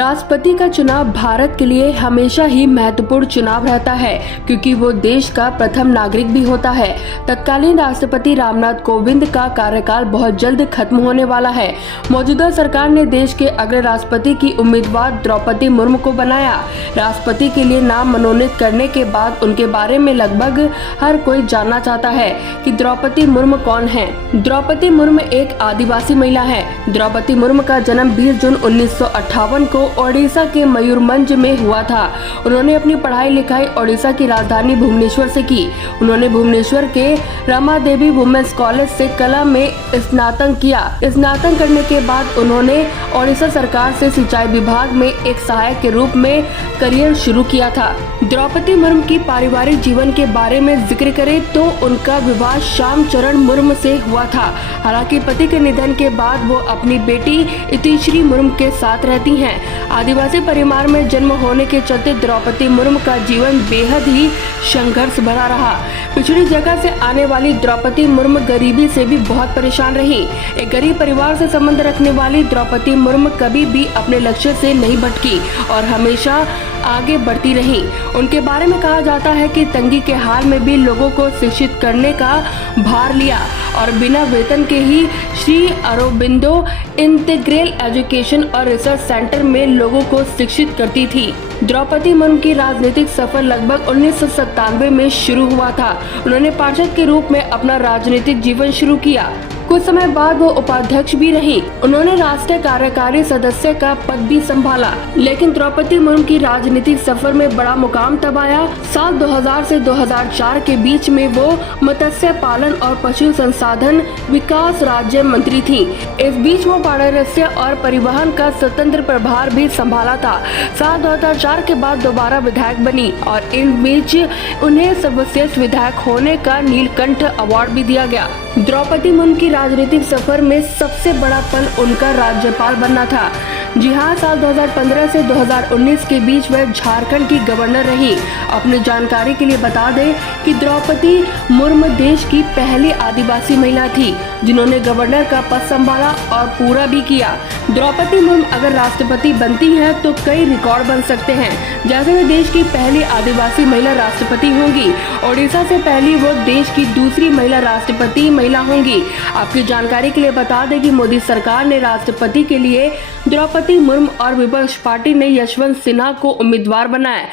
राष्ट्रपति का चुनाव भारत के लिए हमेशा ही महत्वपूर्ण चुनाव रहता है, क्योंकि वो देश का प्रथम नागरिक भी होता है। तत्कालीन राष्ट्रपति रामनाथ कोविंद का कार्यकाल बहुत जल्द खत्म होने वाला है। मौजूदा सरकार ने देश के अगले राष्ट्रपति की उम्मीदवार द्रौपदी मुर्मू को बनाया। राष्ट्रपति के लिए नाम मनोनीत करने के बाद उनके बारे में लगभग हर कोई जानना चाहता है कि द्रौपदी मुर्मू कौन है। द्रौपदी मुर्मू एक आदिवासी महिला है। द्रौपदी मुर्मू का जन्म 20 जून 1958 को ओडिशा के मयूरभंज में हुआ था। उन्होंने अपनी पढ़ाई लिखाई ओडिशा की राजधानी भुवनेश्वर से की। उन्होंने भुवनेश्वर के रमा देवी वुमेन्स कॉलेज से कला में स्नातक किया। स्नातक करने के बाद उन्होंने ओडिशा सरकार से सिंचाई विभाग में एक सहायक के रूप में करियर शुरू किया था। द्रौपदी मुर्मू की पारिवारिक जीवन के बारे में जिक्र करें तो उनका विवाह श्याम चरण मुर्मू से हुआ था। हालांकि पति के निधन के बाद वो अपनी बेटी इतिश्री मुर्मू के साथ रहती हैं। आदिवासी परिवार में जन्म होने के चलते द्रौपदी मुर्मू का जीवन बेहद ही संघर्ष भरा रहा। पिछड़ी जगह से आने वाली द्रौपदी मुर्मू गरीबी से भी बहुत परेशान रही। एक गरीब परिवार से संबंध रखने वाली द्रौपदी मुर्मू कभी भी अपने लक्ष्य से नहीं भटकी और हमेशा आगे बढ़ती रही। उनके बारे में कहा जाता है कि तंगी के हाल में भी लोगों को शिक्षित करने का भार लिया और बिना वेतन के ही श्री अरबिंदो इंटीग्रल एजुकेशन और रिसर्च सेंटर में लोगों को शिक्षित करती थी। द्रौपदी मुर्मू की राजनीतिक सफर लगभग 1997 में शुरू हुआ था। उन्होंने पार्षद के रूप में अपना राजनीतिक जीवन शुरू किया। कुछ समय बाद वो उपाध्यक्ष भी रही। उन्होंने राष्ट्रीय कार्यकारी सदस्य का पद भी संभाला। लेकिन द्रौपदी मुर्मू की राजनीतिक सफर में बड़ा मुकाम तब आया। साल 2000 से 2004 के बीच में वो मत्स्य पालन और पशु संसाधन विकास राज्य मंत्री थी। इस बीच वो वाराणसी और परिवहन का स्वतंत्र प्रभार भी संभाला था। साल 2004 के बाद दोबारा विधायक बनी और इन बीच उन्हें सर्वश्रेष्ठ विधायक होने का नीलकंठ अवार्ड भी दिया गया। द्रौपदी मुर्मू की राजनीतिक सफर में सबसे बड़ा पल उनका राज्यपाल बनना था। जी हाँ, साल 2015 से 2019 के बीच वह झारखंड की गवर्नर रही। अपनी जानकारी के लिए बता दें कि द्रौपदी मुर्मू देश की पहली आदिवासी महिला थी जिन्होंने गवर्नर का पद संभाला और पूरा भी किया। द्रौपदी मुर्मू अगर राष्ट्रपति बनती हैं तो कई रिकॉर्ड बन सकते हैं। जैसे वे देश की पहली आदिवासी महिला राष्ट्रपति होंगी। ओडिशा से पहली वो देश की दूसरी महिला राष्ट्रपति महिला होंगी। आपकी जानकारी के लिए बता दें कि मोदी सरकार ने राष्ट्रपति के लिए द्रौपदी मुर्मू और विपक्ष पार्टी ने यशवंत सिन्हा को उम्मीदवार बनाया।